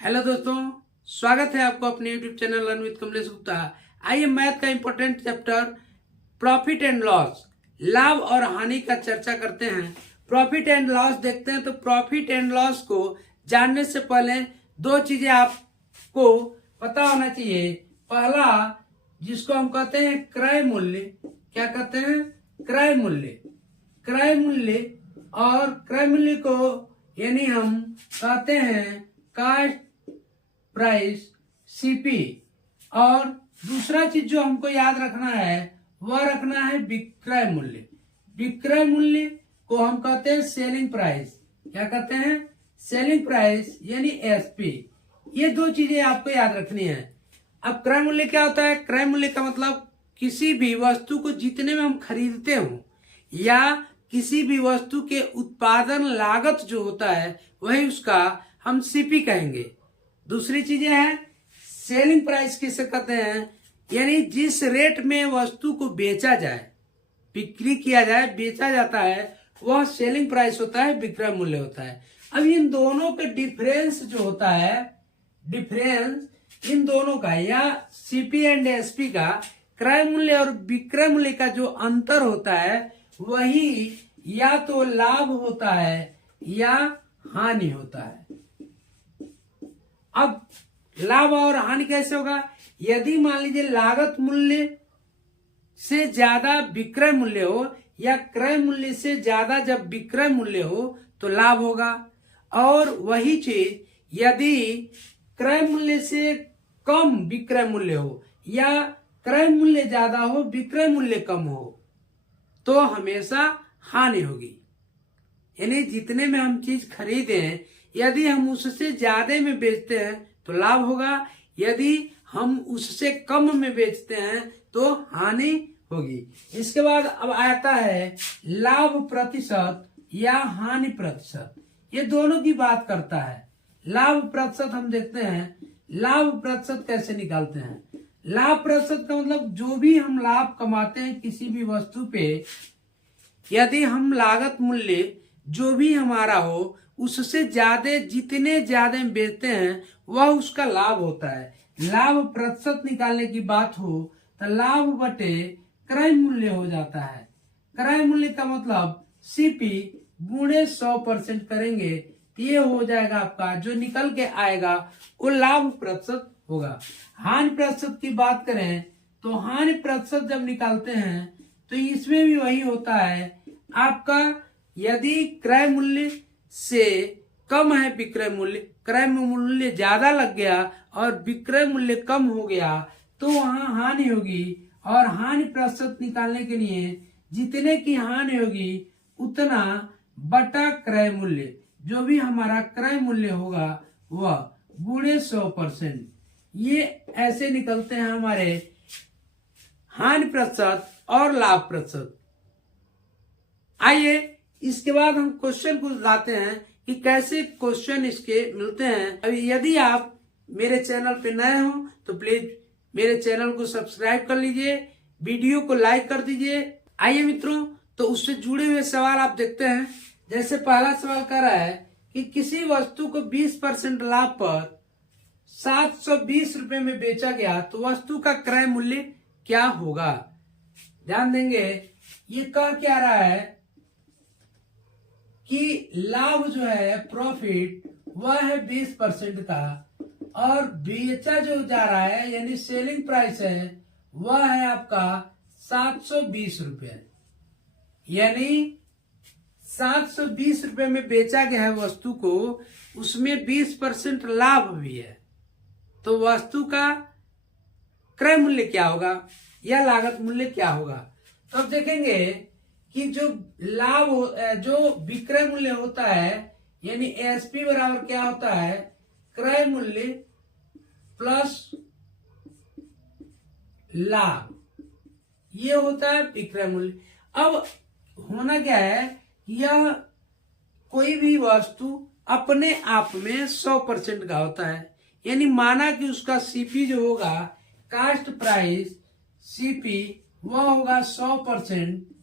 Hello दोस्तों, स्वागत है आपको अपने YouTube channel learn with Kamlesh Gupta. आइए मैथ का important chapter profit and loss, लाभ और हानि का चर्चा करते हैं। प्रॉफिट एंड लॉस देखते हैं। तो प्रॉफिट एंड लॉस को जानने से पहले दो चीजें आपको पता होना चाहिए। पहला, जिसको हम कहते हैं क्रय मूल्य। क्या कहते हैं? क्रय मूल्य। क्रय मूल्य और क्रय मूल्य को यानी हम कहते हैं कास्ट प्राइस सीपी। और दूसरा चीज जो हमको याद रखना है वह रखना है विक्रय मूल्य। विक्रय मूल्य को हम कहते हैं सेलिंग प्राइस। क्या कहते हैं? सेलिंग प्राइस यानी एसपी। ये दो चीजें आपको याद रखनी है। अब क्रय मूल्य क्या होता है? क्रय मूल्य का मतलब किसी भी वस्तु को जितने में हम खरीदते हो या किसी भी वस्तु के उत्पादन लागत जो होता है वही उसका हम सीपी कहेंगे। दूसरी चीजें हैं सेलिंग प्राइस किसे कहते हैं, यानी जिस रेट में वस्तु को बेचा जाए, बिक्री किया जाए, बेचा जाता है, वह सेलिंग प्राइस होता है, विक्रय मूल्य होता है। अब इन दोनों के डिफरेंस जो होता है, डिफरेंस इन दोनों का या सीपी एंड एसपी का, क्रय मूल्य और विक्रय मूल्य का जो अंतर होता है वही या तो लाभ होता है या हानि होता है। अब लाभ और हानि कैसे होगा? यदि मान लीजिए लागत मूल्य से ज्यादा विक्रय मूल्य हो या क्रय मूल्य से ज्यादा जब विक्रय मूल्य हो तो लाभ होगा। और वही चीज यदि क्रय मूल्य से कम विक्रय मूल्य हो या क्रय मूल्य ज्यादा हो विक्रय मूल्य कम हो तो हमेशा हानि होगी। यानी जितने में हम चीज खरीदे यदि हम उससे ज्यादा में बेचते हैं तो लाभ होगा, यदि हम उससे कम में बेचते हैं तो हानि होगी। इसके बाद अब आता है लाभ प्रतिशत या हानि प्रतिशत। ये दोनों की बात करता है। लाभ प्रतिशत हम देखते हैं, लाभ प्रतिशत कैसे निकालते हैं। लाभ प्रतिशत का मतलब जो भी हम लाभ कमाते हैं किसी भी वस्तु पे, यदि हम लागत मूल्य जो भी हमारा हो उससे ज्यादा जितने ज्यादा बेचते हैं वह उसका लाभ होता है। लाभ प्रतिशत निकालने की बात हो तो लाभ बटे क्रय मूल्य हो जाता है। क्रय मूल्य का मतलब सीपी गुणे 100% करेंगे तो ये हो जाएगा आपका, जो निकल के आएगा वो लाभ प्रतिशत होगा। हानि प्रतिशत की बात करें तो हानि प्रतिशत जब निकालते हैं तो इसमें भी वही होता है आपका, यदि क्रय मूल्य से कम है विक्रय मूल्य, क्रय मूल्य ज्यादा लग गया और विक्रय मूल्य कम हो गया तो वहां हानि होगी। और हानि प्रतिशत निकालने के लिए जितने की हानि होगी उतना बटा क्रय मूल्य, जो भी हमारा क्रय मूल्य होगा वह गुणे 100%। ये ऐसे निकलते हैं हमारे हानि प्रतिशत और लाभ प्रतिशत। आइए इसके बाद हम क्वेश्चन को लाते हैं कि कैसे क्वेश्चन इसके मिलते हैं। अभी यदि आप मेरे चैनल पे नए हो तो प्लीज मेरे चैनल को सब्सक्राइब कर लीजिए, वीडियो को लाइक कर दीजिए। आइए मित्रों, तो उससे जुड़े हुए सवाल आप देखते हैं। जैसे पहला सवाल कह रहा है कि किसी वस्तु को 20% लाभ पर 720 रुपए में बेचा गया तो वस्तु का क्रय मूल्य क्या होगा। ध्यान देंगे, ये कह क्या रहा है कि लाभ जो है प्रॉफिट वह है 20% का और बेचा जो जा रहा है यानी सेलिंग प्राइस है वह है आपका 720 रुपये। यानी 720 रुपये में बेचा गया है वस्तु को, उसमें 20% लाभ भी है। तो वस्तु का क्रय मूल्य क्या होगा या लागत मूल्य क्या होगा। तो अब देखेंगे कि जो लाभ जो विक्रय मूल्य होता है यानी एसपी बराबर क्या होता है, क्रय मूल्य प्लस लाभ, ये होता है विक्रय मूल्य। अब होना क्या है, यह कोई भी वस्तु अपने आप में 100% का होता है। यानी माना कि उसका सीपी जो होगा, कास्ट प्राइस सीपी, वह होगा 100%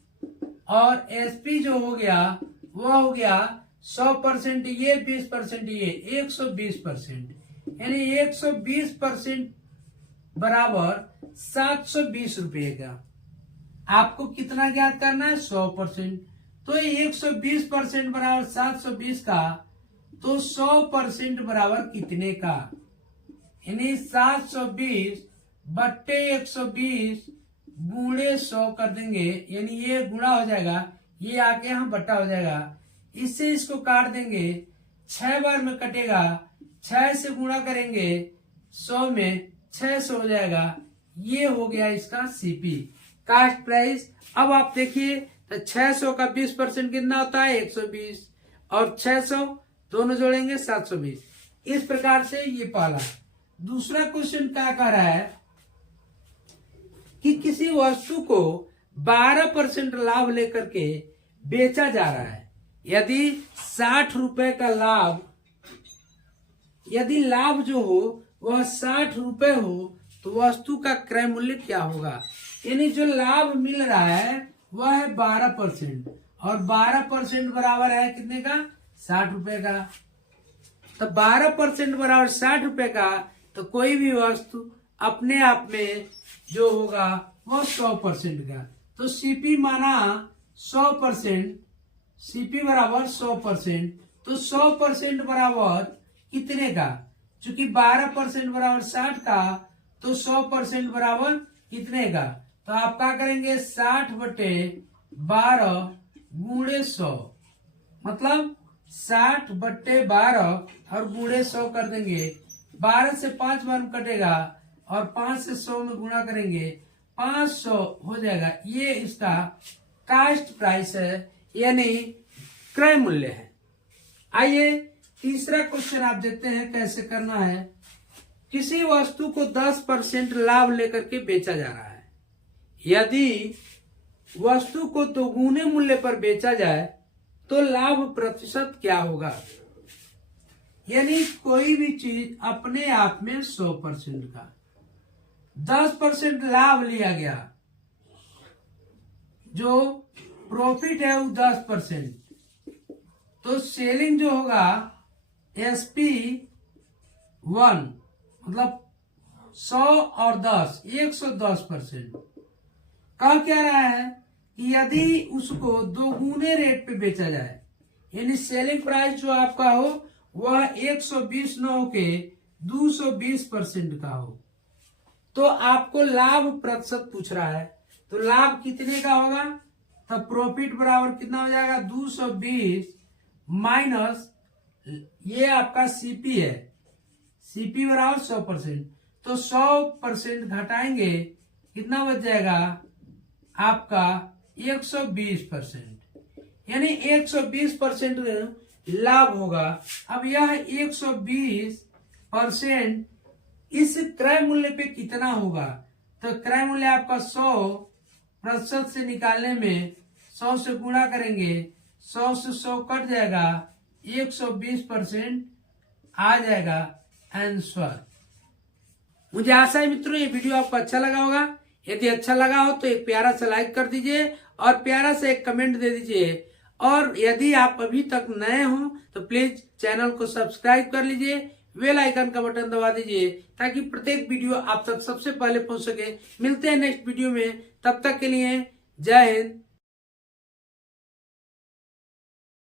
और एसपी जो हो गया वह हो गया 100%, ये 20% ये 120%। यानी 120% बराबर 720 रुपये का। आपको कितना ज्ञात करना है? 100%। तो 120% बराबर 720 का, तो 100% बराबर कितने का? यानी 720 बट्टे 120 गुणे 100 कर देंगे, यानी ये गुणा हो जाएगा, ये आके यहाँ बट्टा हो जाएगा। इससे इसको काट देंगे, 6 बार में कटेगा, 6 से गुणा करेंगे 100 में, 600 हो जाएगा। ये हो गया इसका सीपी, कास्ट प्राइस। अब आप देखिए तो 600 का 20% कितना होता है? 120, और 600 दोनों जोड़ेंगे 720। इस प्रकार से ये पहला। दूसरा क्वेश्चन क्या कह रहा है कि किसी वस्तु को 12% लाभ लेकर के बेचा जा रहा है। यदि 60 रुपए का लाभ, यदि लाभ जो हो वह 60 रुपए हो, तो वस्तु का क्रय मूल्य क्या होगा? यानी जो लाभ मिल रहा है वह है 12%, और 12% बराबर है कितने का? 60 रुपए का। तो 12% बराबर 60 रुपए का, तो कोई भी वस्तु अपने आप में जो होगा वो 100% का। तो सीपी माना 100%, सीपी बराबर 100%, तो 100% बराबर कितने का? चूंकि 12% बराबर 60 का, तो 100% बराबर कितने का? तो आप क्या करेंगे? 60 बटे 12 गुणे 100, मतलब 60 बट्टे 12 और गुणे 100 कर देंगे। 12 से 5 बार कटेगा, और 5 से 100 में गुणा करेंगे, 500 हो जाएगा। ये इसका कास्ट प्राइस है, यानी क्रय मूल्य है। आइए तीसरा क्वेश्चन आप देखते हैं कैसे करना है। किसी वस्तु को 10% लाभ लेकर के बेचा जा रहा है। यदि वस्तु को दोगुने मूल्य पर बेचा जाए तो लाभ प्रतिशत क्या होगा? यानी कोई भी चीज अपने आप में 100% का, 10% लाभ लिया गया, जो प्रॉफिट है वो 10%, तो सेलिंग जो होगा SP 1, मतलब 100 और 10, 110%। कह क्या रहा है कि यदि उसको दोगुने रेट पे बेचा जाए, यानी सेलिंग प्राइस जो आपका हो वह 120 न होके 220% का हो, तो आपको लाभ प्रतिशत पूछ रहा है। तो लाभ कितने का होगा? तब प्रॉफिट बराबर कितना हो जाएगा? 220 माइनस ये आपका सीपी है, सीपी बराबर 100%, तो 100% घटाएंगे, कितना बच जाएगा आपका? 120%, यानी 120% लाभ होगा। अब यह 120% इस क्रय मूल्य पे कितना होगा? तो क्रय मूल्य आपका 100% से निकालने में 100 से गुणा करेंगे, 100 से 100 कट जाएगा, 120% आ जाएगा आंसर। मुझे आशा है मित्रों ये वीडियो आपको अच्छा लगा होगा। यदि अच्छा लगा हो तो एक प्यारा सा लाइक कर दीजिए और प्यारा सा एक कमेंट दे दीजिए। और यदि आप अभी तक नए हो तो प्लीज चैनल को सब्सक्राइब कर लीजिए, बेल आइकन का बटन दबा दीजिए, ताकि प्रत्येक वीडियो आप तक सबसे पहले पहुंच सके। मिलते हैं नेक्स्ट वीडियो में, तब तक के लिए जय हिंद,